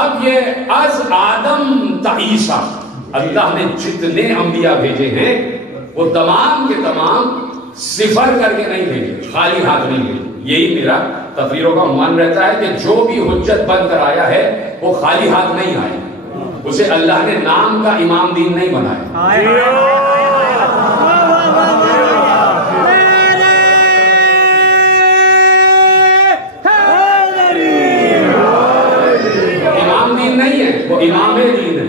اب یہ از آدم تا عیسیٰ اللہ نے جتنے انبیاء بھیجے ہیں وہ تمام کے تمام صفر کر کے نہیں بھیجے، خالی ہاتھ نہیں بھیجے۔ یہی میرا تقریروں کا عنوان رہتا ہے کہ جو بھی حجت بن کر آیا ہے وہ خالی ہاتھ نہیں آیا، اسے اللہ نے نام کا امام دین نہیں بنایا۔ امام دین نہیں ہے، وہ امام دین ہے۔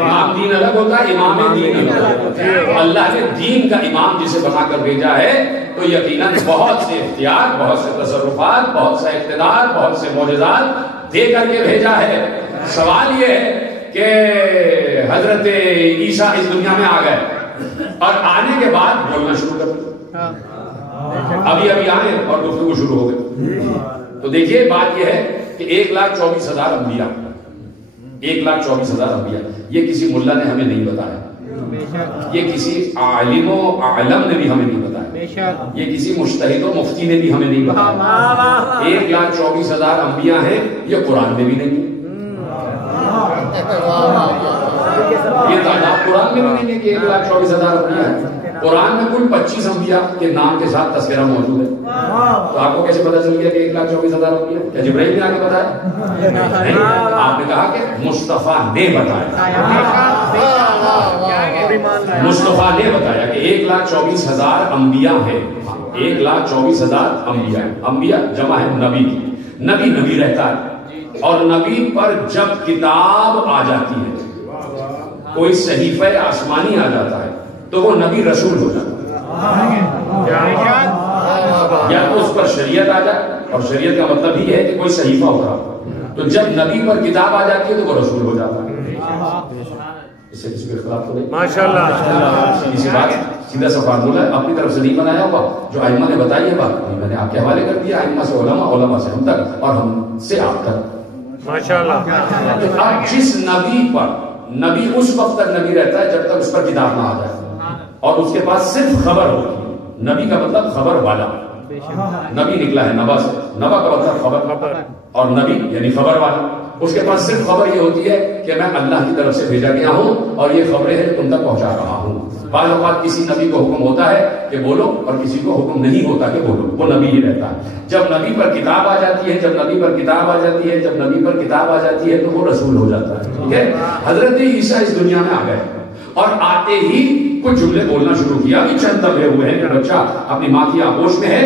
امام دین الگ ہوتا ہے، امام دین الگ ہوتا ہے۔ اللہ نے دین کا امام جسے بنا کر بھیجا ہے تو یقیناً بہت سے اختیار، بہت سے تصرفات، بہت سے اقتدار، بہت سے معجزات دے کر کے بھیجا ہے۔ سوال یہ ہے کہ حضرت عیسیٰ اس دنیا میں آ گئے اور آنے کے بعد بولنا شروع کر دیا، ابھی آئے اور گفتگو شروع ہو گئی۔ تو دیکھیے بات یہ ہے کہ 1,24,000 انبیاء، 1,24,000 انبیاء، یہ کسی ملا نے ہمیں نہیں بتایا، یہ کسی عالم و عالم نے بھی ہمیں نہیں بتایا، یہ کسی مجتہد و مفتی نے بھی ہمیں نہیں بتایا۔ 1,24,000 انبیاء ہیں، یہ قرآن میں بھی نہیں، یہ تعداد قرآن میں بھی نہیں ہے کہ 1,24,000 انبیاء ہیں۔ قرآن میں کل 25 انبیاء کے نام کے ساتھ تذکرہ موجود ہے۔ تو آپ کو کیسے پتا چل گیا کہ 1,24,000 انبیاء؟ کیا جبرائیل نے آگے بتایا؟ نہیں، آپ نے کہا کہ مصطفیٰ نے بتایا، مصطفیٰ نے بتایا کہ 1,24,000 انبیاء ہیں، 1,24,000 انبیاء ہیں۔ انبیاء جمع ہے نبی کی، نبی رہتا ہے، اور نبی پر جب کتاب آ جاتی ہے، کوئی صحیفہ آسمانی آ جاتا ہے تو وہ نبی رسول ہو جاتا ہے، یا تو اس پر شریعت آ جائے، اور شریعت کا مطلب یہ ہے کہ کوئی صحیفہ اترا، تو جب نبی پر کتاب آ جاتی ہے تو وہ رسول ہو جاتا ہے۔ اس سے کسی کو اختلاف تو نہیں؟ ماشاءاللہ، سیدھی سی بات، سیدھا سا فارمولہ ہے، اپنی طرف سے نہیں بنایا ہوا، جو ائمہ نے بتائی ہے بات میں نے آپ کے حوالے کر دیا، ائمہ سے علماء، علماء سے ہم تک، اور ہم سے آپ تک۔ ماشاءاللہ، اب جس نبی پر، نبی اس وقت تک نبی رہتا ہے جب تک اس پر کتاب نہ آ جائے، اور اس کے پاس صرف خبر ہوتی ہے۔ نبی کا مطلب خبر والا، نبی نکلا ہے نبا سے، نبا کا مطلب خبر، اور نبی یعنی خبر والا، اس کے پاس صرف خبر یہ ہوتی ہے کہ میں اللہ کی طرف سے بھیجا گیا ہوں اور یہ خبریں ہیں تم تک پہنچا رہا ہوں۔ بعض اوقات کسی نبی کو حکم ہوتا ہے کہ بولو، اور کسی کو حکم نہیں ہوتا کہ بولو، وہ نبی ہی رہتا ہے۔ جب نبی پر کتاب آ جاتی ہے، جب نبی پر کتاب آ جاتی ہے، جب نبی پر کتاب آ جاتی ہے تو وہ رسول ہو جاتا ہے۔ ٹھیک ہے، حضرت عیسیٰ اس دنیا میں آ گئے اور آتے ہی کچھ جملے بولنا شروع کیا، ابھی چند دبے ہوئے ہیں کہ بچہ اپنی ماں کی آغوش میں ہے،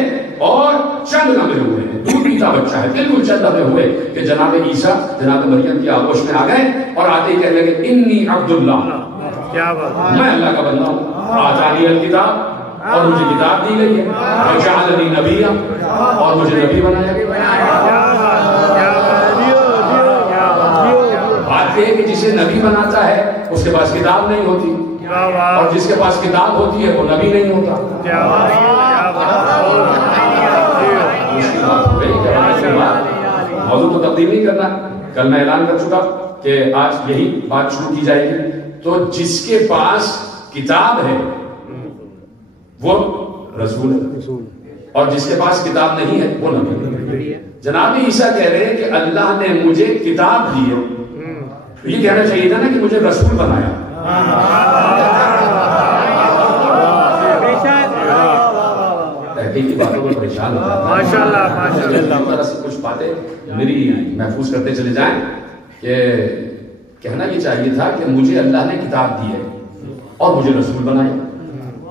اور چند دبے ہوئے ہیں، دودھ پیتا بچہ ہے، بالکل چند دبے ہوئے کہ جناب عیسیٰ جناب مریم کی آغوش میں آ گئے، اور آتے ہی کہنے لگے انی عبداللہ، میں اللہ کا بندہ ہوں، آتانی الکتاب، اور مجھے کتاب دی گئی ہے، وجعلنی نبیا، اور مجھے نبی بنایا گیا۔ بات یہ ہے کہ جسے نبی بناتا ہے اس کے پاس کتاب نہیں ہوتی، اور جس کے پاس کتاب ہوتی ہے وہ نبی نہیں ہوتا۔ موضوع تو تبدیل نہیں کرنا، کل میں اعلان کر چکا کہ آج یہی بات شروع کی جائے گی۔ تو جس کے پاس کتاب ہے وہ رسول ہے، اور جس کے پاس کتاب نہیں ہے وہ نبی ہے۔ جناب عیسیٰ کہہ رہے ہیں کہ اللہ نے مجھے کتاب دی ہے، یہ کہنا چاہیے تھا نا کہ مجھے رسول بنایا۔ تحقیق کی باتوں پر پریشان ہوتا ہے، ماشاءاللہ کچھ باتیں میری محفوظ کرتے چلے جائیں کہ کہنا یہ چاہیے تھا کہ مجھے اللہ نے کتاب دی ہے اور مجھے رسول بنایا،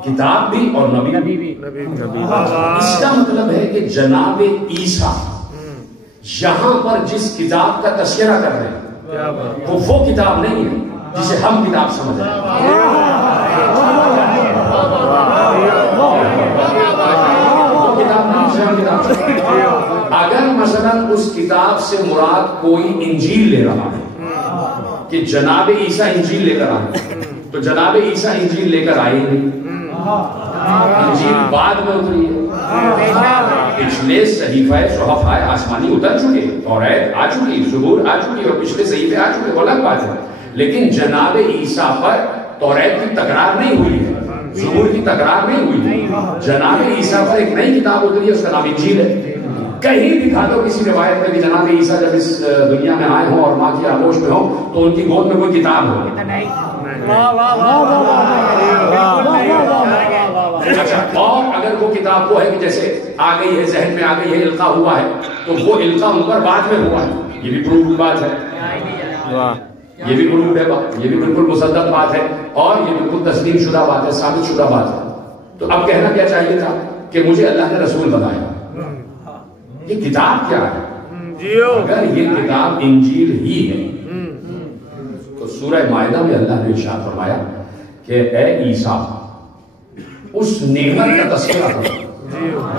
کتاب بھی اور نبی بھی۔ اس کا مطلب ہے کہ جناب عیسیٰ یہاں پر جس کتاب کا تذکرہ کر رہے ہیں وہ کتاب نہیں ہے جسے ہم کتاب سمجھ رہے ہیں۔ اگر مثلا اس کتاب سے مراد کوئی انجیل لے رہا ہے کہ جناب عیسیٰ انجیل لے کر آئے، تو جناب عیسیٰ انجیل لے کر آئے نہیں، انجیل بعد میں اتری ہے۔ پچھلے صحیفہ صحف آسمانی اتر چکے، توریت آ چکی، زبور آ چکی، اور پچھلے صحیفے آ چکے، وہ الگ بات ہے، لیکن جناب عیسیٰ پر توریت کی تکرار نہیں ہوئی ہے، زبور کی تکرار نہیں ہوئی ہے۔ جناب عیسیٰ پر ایک نئی کتاب اتری ہے، اس کا نام انجیل ہے۔ کہیں دکھا دو کسی روایت میں کہ جناب عیسیٰ جب اس دنیا میں آئے ہوں اور ماں کی آغوش میں ہوں تو ان کی گود میں کوئی کتاب ہو. اچھا، اور اگر وہ کتاب وہ ہے کہ جیسے آ گئی ہے، ذہن میں آ گئی ہے، القاء ہوا ہے، تو وہ القاء ان پر بعد میں ہوا ہے، یہ بھی پروف بات ہے، یہ بھی پروف ہے بات، یہ بھی بالکل مصدق بات ہے، اور یہ بالکل تسلیم شدہ بات ہے، ثابت شدہ بات ہے. تو اب کہنا کیا چاہیے تھا کہ مجھے اللہ نے رسول بنایا. یہ کتاب کیا ہے؟ اگر یہ کتاب انجیل ہی ہے تو سورہ مائدہ میں اللہ نے ارشاد فرمایا کہ اے عیسیٰ اس نعمت کا تذکرہ کرو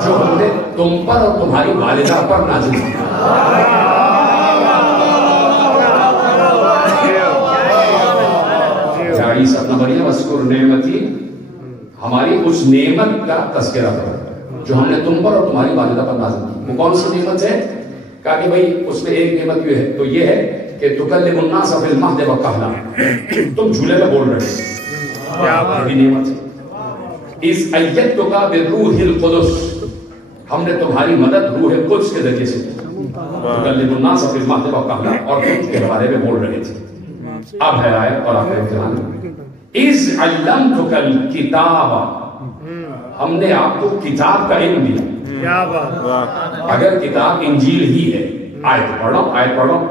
جو ہم نے تم پر اور تمہاری والدہ پر نازل کی. یا عیسیٰ ابن مریم اذکر نعمتی، ہماری اس نعمت کا تذکرہ کرو جو ہم نے تم پر اور تمہاری والدہ پر نازل کی. وہ کون سی نعمت ہے؟ کہا کہ بھائی اس میں ایک نعمت یہ ہے، تو یہ ہے کہ تکلم الناس فی المہد وکہلا، تم جھولے میں بول رہے ہو، یہ نعمت ہے. اس ایدتک بالروح القدس، ہم نے تمہاری مدد روح قدس کے ذریعے سے کی. تکلم الناس فی المہد وکہلا، اور تم اس کے بارے میں بول رہے تھے. اب ہے آیت اور آپ کا امتحان. اذ علمتک الکتاب، ہم نے آپ کو کتاب کا علم دیا. اگر کتاب انجیل ہی ہے، آیت پڑھو.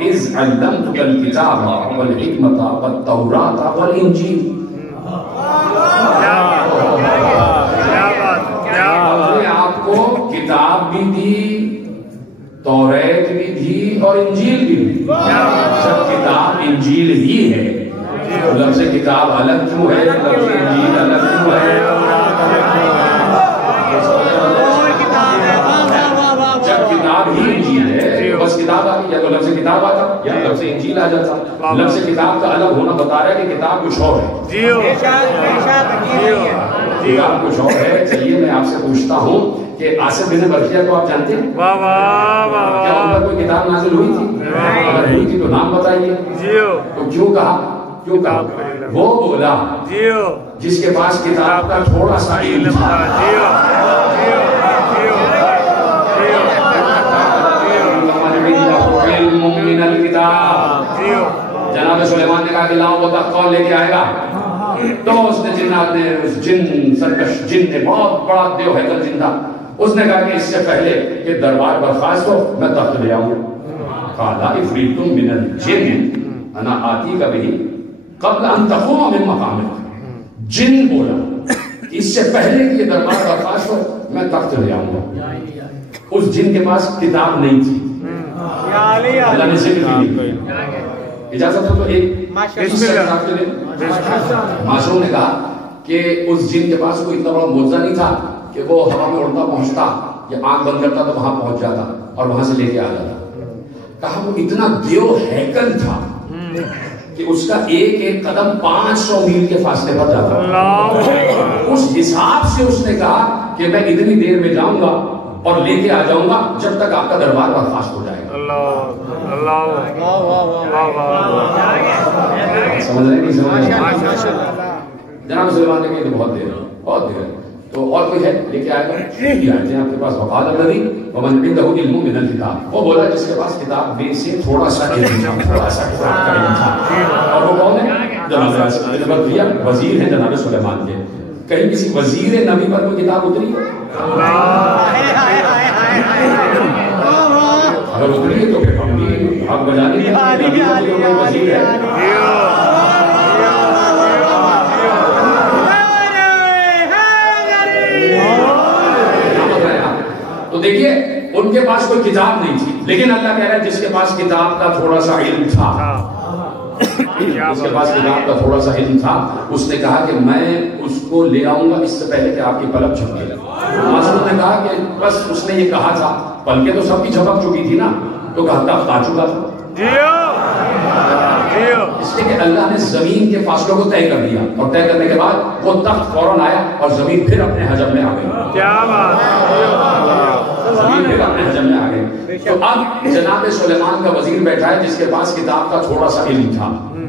اذ علمتک الکتاب والحکمت والتوراۃ والانجیل، ہم نے آپ کو کتاب بھی دی، توریت بھی دی اور انجیل بھی دی. جب کتاب انجیل ہی ہے تو لفظ کتاب الگ کیوں ہے، لفظ انجیل الگ کیوں ہے؟ جب کتاب ہی انجیل ہے بس کتاب آ گئی، یا تو لفظ کتاب آتا یا لفظ انجیل آ جاتا. لفظ کتاب کا الگ ہونا بتا رہا ہے کہ کتاب کچھ اور ہے. کتاب کچھ اور ہے. چلیے میں آپ سے پوچھتا ہوں کہ آصف بن برقیہ کو آپ جانتے ہیں؟ کیا ان پر کوئی کتاب نازل ہوئی تھی؟ اگر ہوئی تھی تو نام بتائیے. تو کیوں کہا؟ وہ بولا جس کے پاس کتاب کا تھوڑا سا علم تھا. من الکتاب. جناب سلیمان نے کہا کہ لاؤ وہ تخت کون لے کے آئے گا؟ تو اس نے جنات نے جن سرکش جن نے بہت بڑا دیو ہیکل جن تھا، اس نے کہا کہ اس سے پہلے کہ دربار برخاست ہو میں تخت لے آؤں. قال عفریت من الجن انا آتی کا بھی قبل ان تقوم من مقامک. جن بولا اس سے پہلے کہ یہ دربار برخاست ہو میں تخت لے آؤں گا. اس جن کے پاس کتاب نہیں تھی. اللہ نے ذکر کی. اجازت ہو تو ایک معصوم نے کہا کہ اس جن کے پاس کوئی اتنا بڑا معجزہ نہیں تھا کہ وہ ہوا میں اڑتا پہنچتا یا آنکھ بند کرتا تو وہاں پہنچ جاتا اور وہاں سے لے کے آ جاتا. کہا وہ اتنا دیو ہیکل تھا کہ اس کا ایک ایک قدم 500 میل کے فاصلے پر جاتا. اس حساب سے اس نے کہا کہ میں اتنی دیر میں جاؤں گا اور لے کے آ جاؤں گا جب تک آپ کا دربار برخاست ہو جائے گا. سمجھ رہے نہیں؟ جناب سلیمان نے کہا کہ بہت دیر ہے، بہت دیر ہے. تو اور کوئی ہے لے کے آئے گا؟ یہ آئے تھے آپ کے پاس. وقال الذی ومن عنده علم من الکتاب، وہ بولا جس کے پاس کتاب میں سے تھوڑا سا علم تھا، تھوڑا سا کتاب کا علم تھا. اور وہ کون ہے؟ جناب برقیہ، وزیر ہیں جناب سلیمان کے. کہیں کسی وزیر نبی پر کوئی کتاب اتری ہے؟ اگر اتری ہے تو پھر ہم بھی آپ بجانے کے نبی کا کوئی وزیر ہے. تو دیکھیے ان کے پاس کوئی کتاب نہیں تھی، لیکن اللہ کہہ رہا ہے جس کے پاس کتاب کا تھوڑا سا علم تھا، جس کے پاس کتاب کا تھوڑا سا علم تھا، اس نے کہا کہ میں اس کو لے آؤں گا اس سے پہلے کہ آپ کی پلک جھپکے. معصوم نے کہا کہ بس اس نے یہ کہا تھا، پلکیں تو سب کی جھپک چکی تھی نا، تو کہا تخت آ چکا تھا. اس لیے کہ اللہ نے زمین کے فاصلوں کو طے کر دیا، اور طے کرنے کے بعد وہ تخت فوراً آیا اور زمین پھر اپنے حجم میں آ گئی. کیا بات ہے، زمین پھر اپنے حجم میں آ گئی. تو اب جناب سلیمان کا وزیر بیٹھا ہے جس کے پاس کتاب کا تھوڑا سا علم تھا.